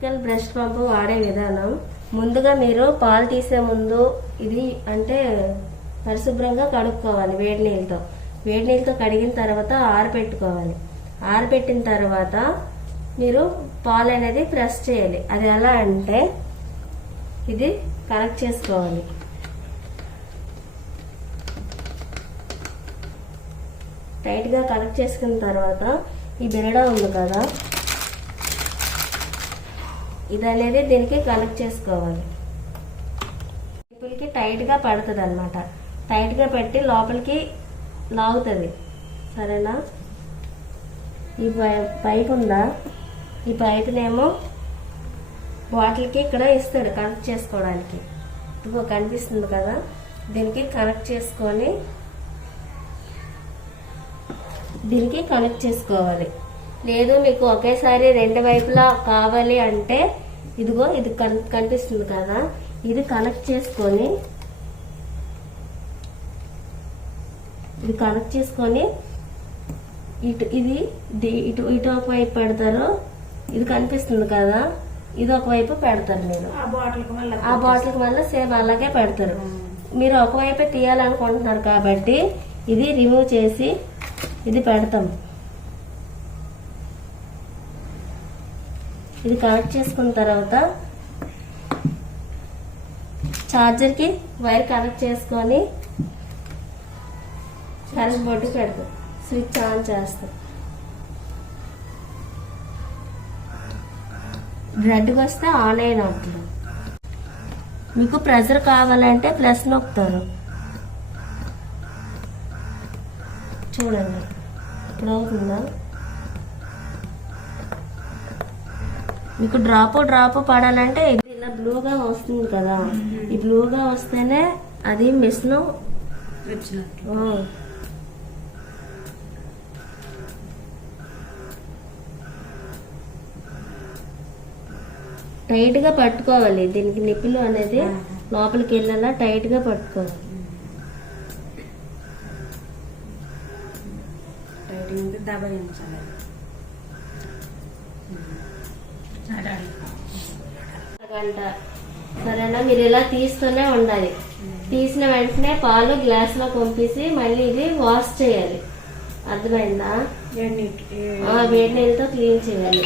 Vertical breast pump వాడే విధానం. ముందుగా మీరు పాలు తీసే ముందు ఇది అంటే పరిశుభ్రంగా కడుక్కోవాలి వేడి నీళ్ళతో కడిగిన తర్వాత ఆరబెట్టుకోవాలి. ఆరబెట్టిన తర్వాత మీరు పాలు అనేది ప్రెస్ చేయాలి. అది ఎలా అంటే ఇది కనెక్ట్ చేసుకోవాలి. టైట్గా కనెక్ట్ చేసుకున్న తర్వాత ఈ బిరడా ఉంది కదా, ఇది అనేది దీనికి కనెక్ట్ చేసుకోవాలి. పైపులకి టైట్గా పడుతుంది అనమాట. టైట్గా పెట్టి లోపలికి లాగుతుంది. సరేనా? ఈ పైప్ ఉందా, ఈ పైపునేమో బాటిల్కి ఇక్కడ ఇస్తాడు కనెక్ట్ చేసుకోవడానికి. ఇదిగో కనిపిస్తుంది కదా, దీనికి కనెక్ట్ చేసుకొని దీనికి కనెక్ట్ చేసుకోవాలి. లేదు మీకు ఒకేసారి రెండు వైపులా కావాలి అంటే ఇదిగో ఇది కనిపిస్తుంది కదా, ఇది కనెక్ట్ చేసుకొని ఇటు ఒక వైపు పెడతారు. ఇది కనిపిస్తుంది కదా, ఇది ఒకవైపు పెడతారు. మీరు ఆ బాటిల్కి మళ్ళీ సేమ్ అలాగే పెడతారు. మీరు ఒకవైపే తీయాలనుకుంటున్నారు కాబట్టి ఇది రిమూవ్ చేసి ఇది పెడతాం. ఇది కనెక్ట్ చేసుకున్న తర్వాత ఛార్జర్కి వైర్ కనెక్ట్ చేసుకొని కరెంట్ బోర్డుకి పెడతాం. స్విచ్ ఆన్ చేస్తాం. రెడ్గా వస్తే ఆన్ అయిన అవుతుంది. మీకు ప్రెషర్ కావాలంటే ప్లస్ నొక్కుతారు. చూడండి ఇప్పుడు అవుతుందా. మీకు డ్రాప్ పడాలంటే ఇలా బ్లూగా వస్తుంది కదా, ఈ బ్లూగా వస్తేనే అది మిషన్ టైట్ గా పట్టుకోవాలి. దీనికి నిప్పులు అనేది లోపలికి వెళ్ళాలా టైట్ గా పట్టుకోవాలి. గంట. సరేనా? మీరు ఇలా తీస్తూనే ఉండాలి. తీసిన వెంటనే పాలు గ్లాస్ లో పంపేసి మళ్ళీ ఇది వాష్ చేయాలి. అర్థమైందా? వేడి నీళ్ళతో క్లీన్ చేయాలి.